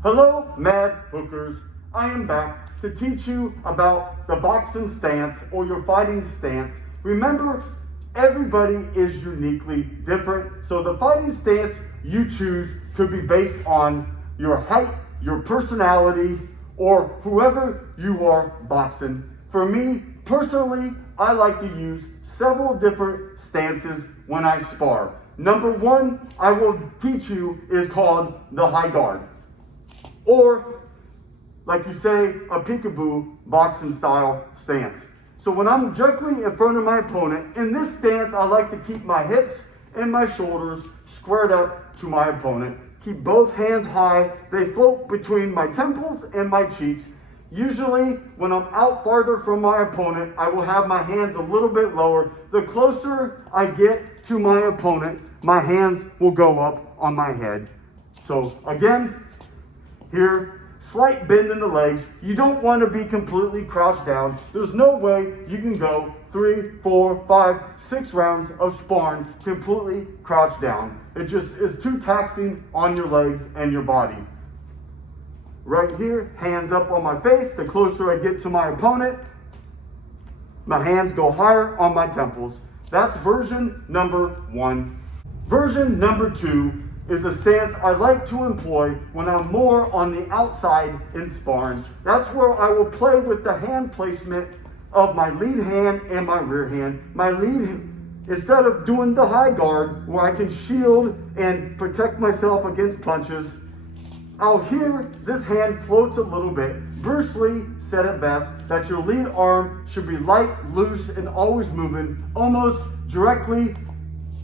Hello, MadHOOkers. I am back to teach you about the boxing stance or your fighting stance. Remember, everybody is uniquely different, so the fighting stance you choose could be based on your height, your personality, or whoever you are boxing. For me, personally, I like to use several different stances when I spar. Number one I will teach you is called the high guard. Or, like you say, a peekaboo boxing style stance. So when I'm directly in front of my opponent, in this stance, I like to keep my hips and my shoulders squared up to my opponent. Keep both hands high. They float between my temples and my cheeks. Usually, when I'm out farther from my opponent, I will have my hands a little bit lower. The closer I get to my opponent, my hands will go up on my head. So again, here, slight bend in the legs. You don't want to be completely crouched down. There's no way you can go 3, 4, 5, 6 rounds of sparring completely crouched down. It just is too taxing on your legs and your body. Right here, hands up on my face. The closer I get to my opponent, my hands go higher on my temples. That's version number 1. Version number 2 is a stance I like to employ when I'm more on the outside in sparring. That's where I will play with the hand placement of my lead hand and my rear hand. My lead, instead of doing the high guard where I can shield and protect myself against punches, out here, this hand floats a little bit. Bruce Lee said it best that your lead arm should be light, loose, and always moving, almost directly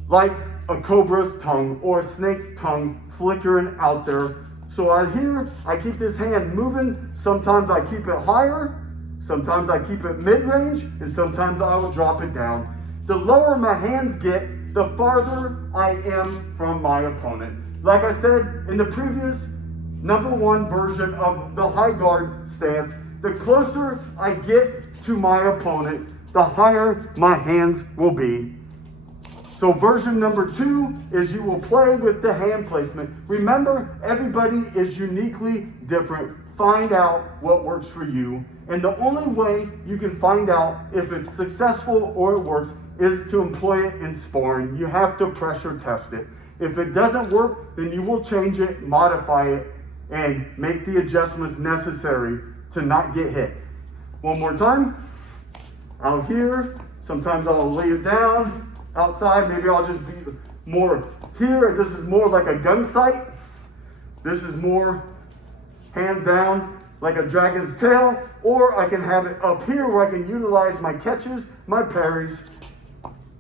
like a cobra's tongue or a snake's tongue flickering out there. So out here, I keep this hand moving. Sometimes I keep it higher, sometimes I keep it mid-range, and sometimes I will drop it down. The lower my hands get, the farther I am from my opponent. Like I said in the previous number 1 version of the high guard stance, the closer I get to my opponent, the higher my hands will be. So version number 2 is you will play with the hand placement. Remember, everybody is uniquely different. Find out what works for you. And the only way you can find out if it's successful or it works is to employ it in sparring. You have to pressure test it. If it doesn't work, then you will change it, modify it, and make the adjustments necessary to not get hit. One more time. Out here, sometimes I'll lay it down. Outside, maybe I'll just be more here. This is more like a gun sight. This is more hand down like a dragon's tail. Or I can have it up here where I can utilize my catches, my parries,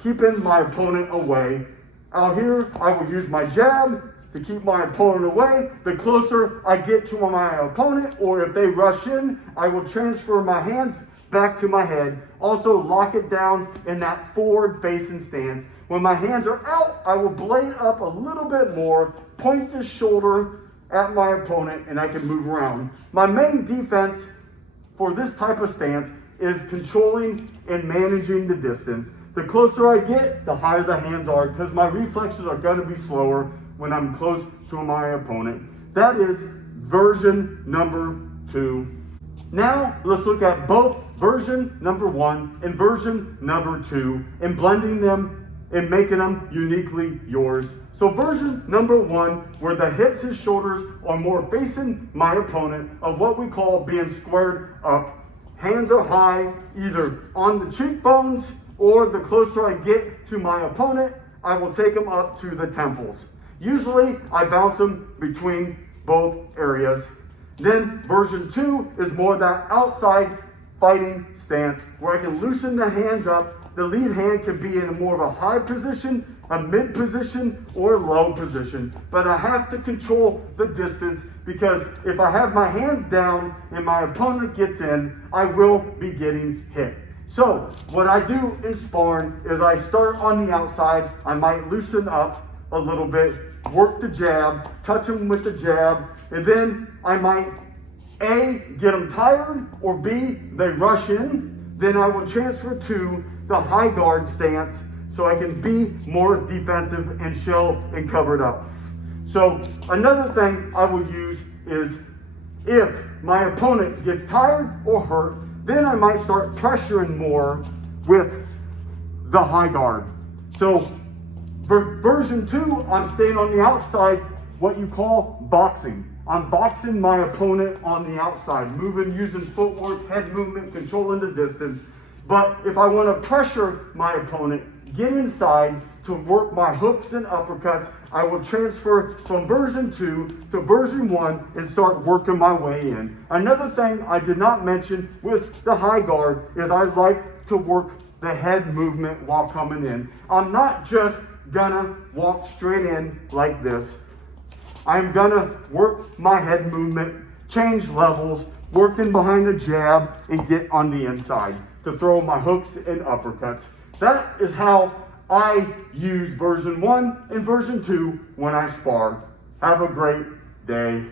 keeping my opponent away. Out here, I will use my jab to keep my opponent away. The closer I get to my opponent, or if they rush in, I will transfer my hands back to my head. Also lock it down in that forward facing stance. When my hands are out, I will blade up a little bit more, point the shoulder at my opponent, and I can move around. My main defense for this type of stance is controlling and managing the distance. The closer I get, the higher the hands are, because my reflexes are going to be slower when I'm close to my opponent. That is version number 2. Now, let's look at both version number 1 and version number 2 and blending them and making them uniquely yours. So version number 1, where the hips and shoulders are more facing my opponent, of what we call being squared up. Hands are high, either on the cheekbones, or the closer I get to my opponent, I will take them up to the temples. Usually, I bounce them between both areas. Then version 2 is more that outside fighting stance where I can loosen the hands up. The lead hand can be in more of a high position, a mid position, or low position. But I have to control the distance, because if I have my hands down and my opponent gets in, I will be getting hit. So what I do in sparring is I start on the outside. I might loosen up a little bit, work the jab, touch them with the jab, and then I might A, get them tired, or B, they rush in. Then I will transfer to the high guard stance so I can be more defensive and shell and covered up. So another thing I will use is if my opponent gets tired or hurt, then I might start pressuring more with the high guard. So for version 2, I'm staying on the outside, what you call boxing. I'm boxing my opponent on the outside, moving, using footwork, head movement, controlling the distance. But if I want to pressure my opponent, get inside to work my hooks and uppercuts, I will transfer from version 2 to version 1 and start working my way in. Another thing I did not mention with the high guard is I like to work the head movement while coming in. I'm not just gonna walk straight in like this. I'm gonna work my head movement, change levels, working behind the jab, and get on the inside to throw my hooks and uppercuts. That is how I use version 1 and version 2 when I spar. Have a great day.